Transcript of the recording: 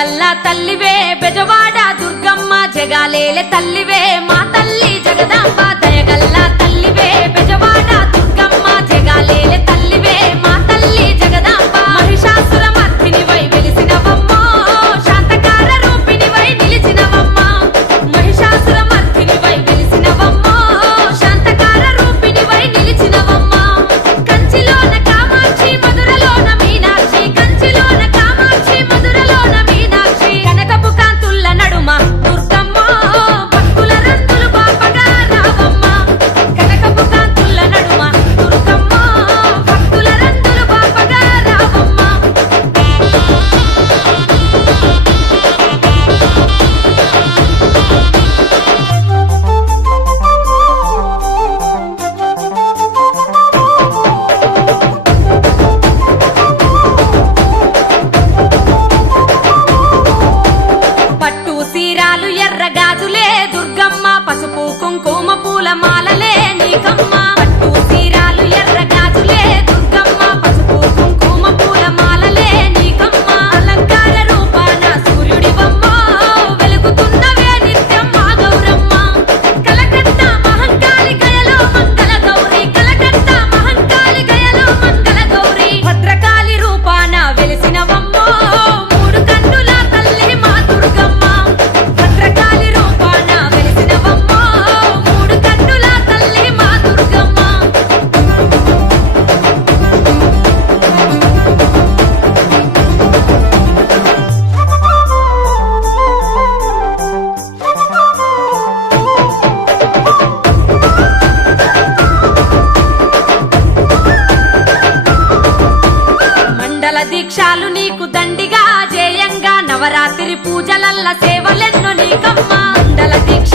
గల్లా తల్లివే బెజవాడ దుర్గమ్మ జగాలేలే తల్లివే మా పూజలల్ల సేవలెన్నో నీకమ్మా. మండల దీక్ష